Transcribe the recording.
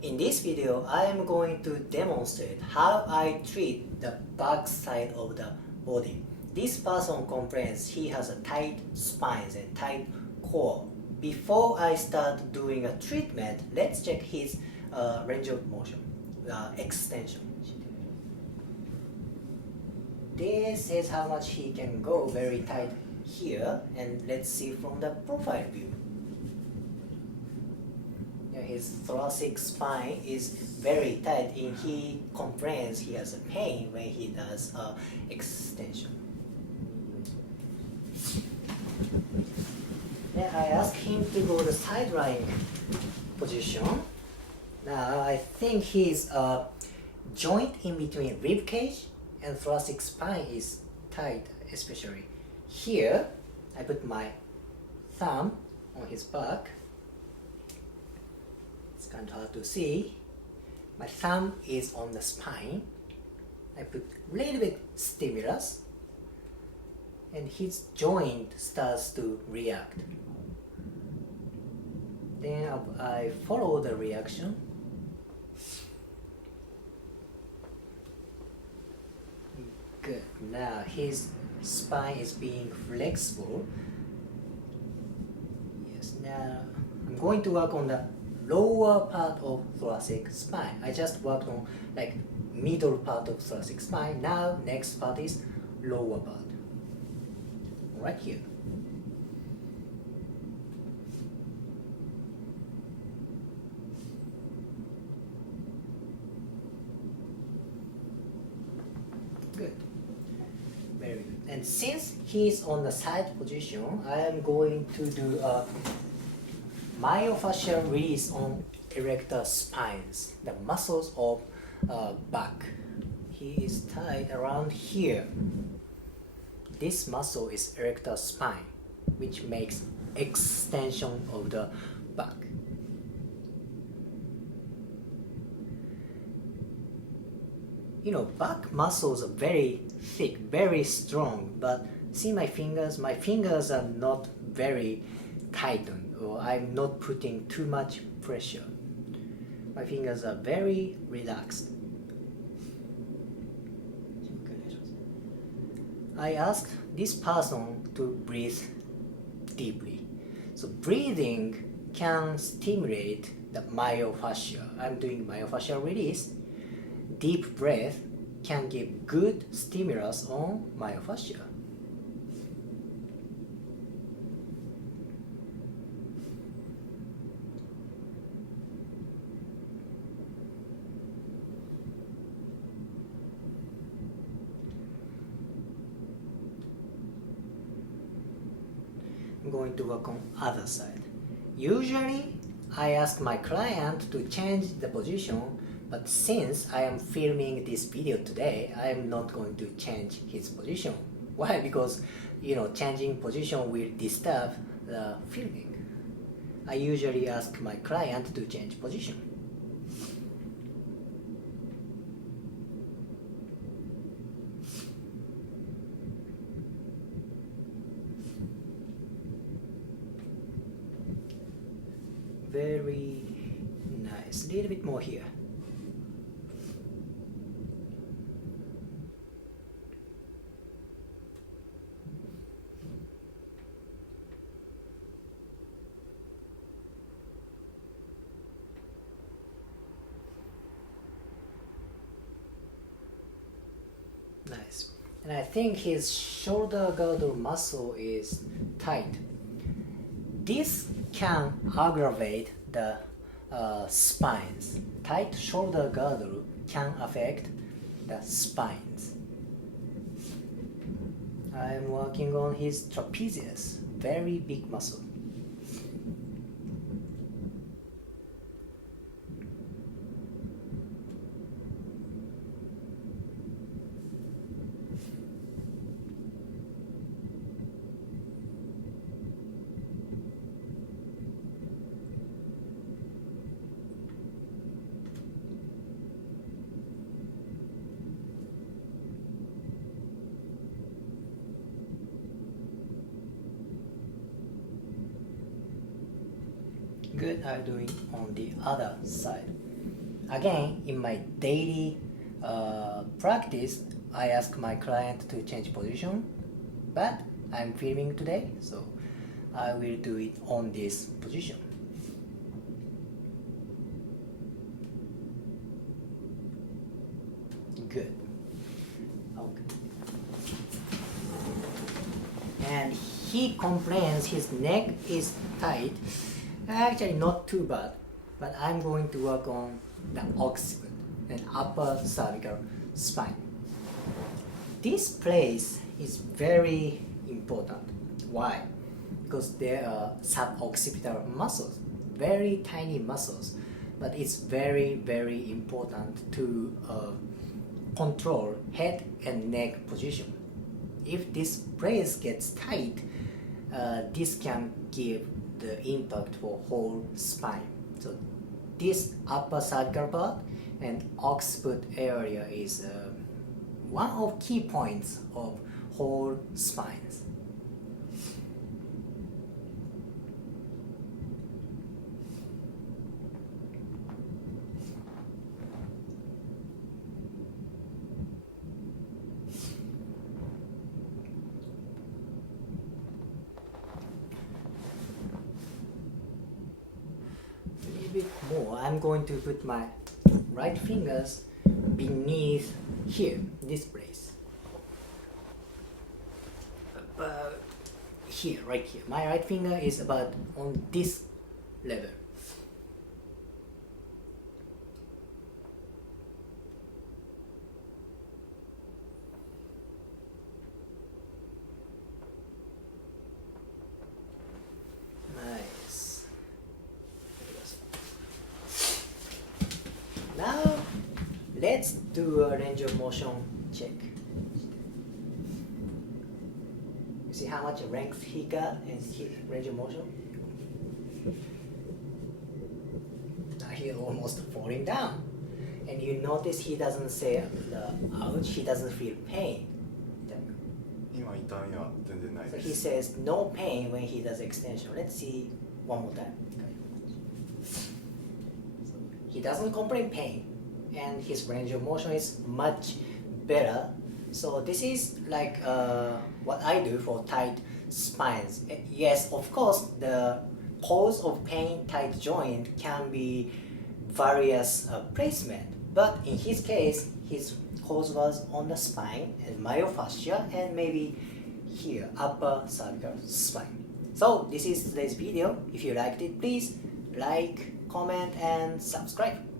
In this video, I am going to demonstrate how I treat the back side of the body. This person complains he has a tight spine and tight core. Before I start doing a treatment, let's check his range of motion, extension. This is how much he can go very tight here, and let's see from the profile view. His thoracic spine is very tight and he complains he has a pain when he does extension. Then I ask him to go to side lying position. Now I think his joint in between rib cage and thoracic spine is tight, especially here. I put my thumb on his back. It's kind of hard to see. My thumb is on the spine. I put a little bit stimulus and his joint starts to react. Then I follow the reaction. Good. Now his spine is being flexible. Yes, now I'm going to work on the lower part of thoracic spine. I just worked on like middle part of thoracic spine. Now next part is lower part. Right here. Good. Very good. And since he's on the side position, I am going to do a myofascial release on erector spines, the muscles of back. He is tied around here. This muscle is erector spine, which makes extension of the back. You know, back muscles are very thick, very strong, but see my fingers are not very tightened, or I'm not putting too much pressure. My fingers are very relaxed. I asked this person to breathe deeply. So breathing can stimulate the myofascia. I'm doing myofascial release. Deep breath can give good stimulus on myofascia. I'm going to work on other side. Usually, I ask my client to change the position, but since I am filming this video today, I am not going to change his position. Why? Because, you know, changing position will disturb the filming. I usually ask my client to change position. Very nice. A little bit more here. Nice. And I think his shoulder girdle muscle is tight. This can aggravate the spines. Tight shoulder girdle can affect the spines. I am working on his trapezius, very big muscle. Good. I'm doing on the other side. Again, in my daily practice, I ask my client to change position, but I'm filming today, so I will do it on this position. Good. Okay. And he complains his neck is tight. Actually, not too bad, but I'm going to work on the occiput and upper cervical spine. This place is very important. Why? Because there are suboccipital muscles, very tiny muscles, but it's very, very important to control head and neck position. If this place gets tight, this can give the impact for whole spine. So this upper cervical part and occiput area is one of key points of whole spines. Bit more, I'm going to put my right fingers beneath here, this place. About here, right here. My right finger is about on this level. Nice. Now, let's do a range of motion check. You see how much length he got in his range of motion? Now he's almost falling down. And you notice he doesn't say ouch, he doesn't feel pain. 今痛みは全然ない So で he す。 says no pain when he does extension. Let's see one more time. So he doesn't complain pain, and his range of motion is much better. So this is like what I do for tight spines. Yes, of course, the cause of pain tight joint can be various placement, but in his case, his cause was on the spine and myofascia and maybe here, upper cervical spine. So this is today's video. If you liked it, please like, comment and subscribe.